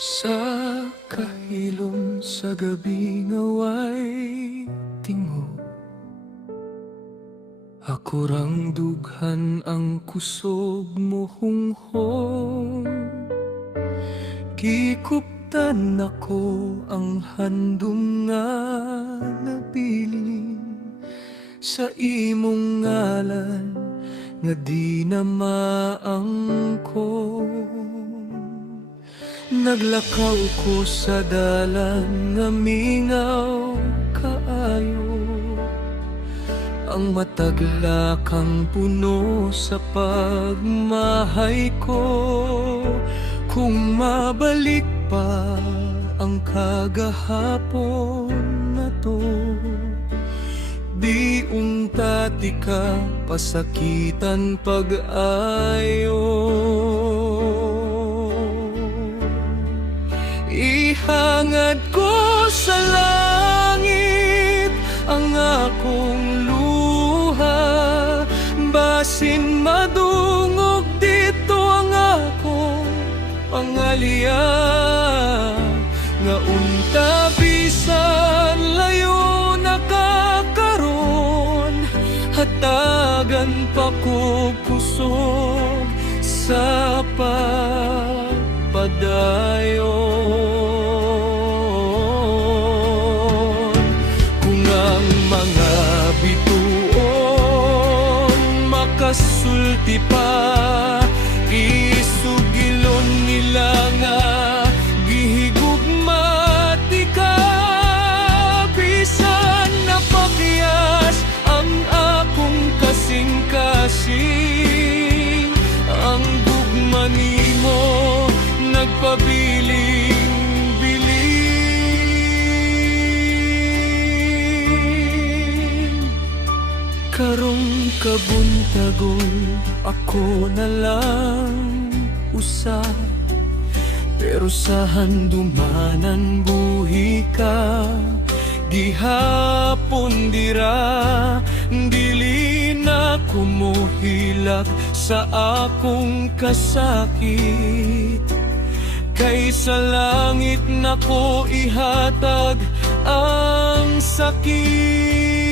Sa kahilom sa gabi ngaway tingo, ako rang dughan ang kusog mo hunghong. Gikuptan ako ang handom nga nabilin sa imong ngalan nga di na maangkon. Naglakaw ko sa dalan nga mingaw kaayo, ang matagla kang puno sa pagmahay ko. Kung mabalik pa ang kagahapon na to, di untati ka pasakitan pag-ayo. Ihangad ko sa langit ang akong luha, basin madungog dito ang akong pangalya. Nga unta bisan layo nakakaron, hatagan pa ko kusog sa padayon. Kung ang mga bituon makasulti pa, isugilon nila nga gihigugma ti ka. Bisan napakyas ang akong kasing-kasing, ang gugma nimo nagpabiling-biling. Karong kabuntagon ako na lang usa, pero sa handumanan buhi ka. Gihapon dira dili na kumuhilak sa akong kasakit, kay sa langit nako ihatag ang sakit.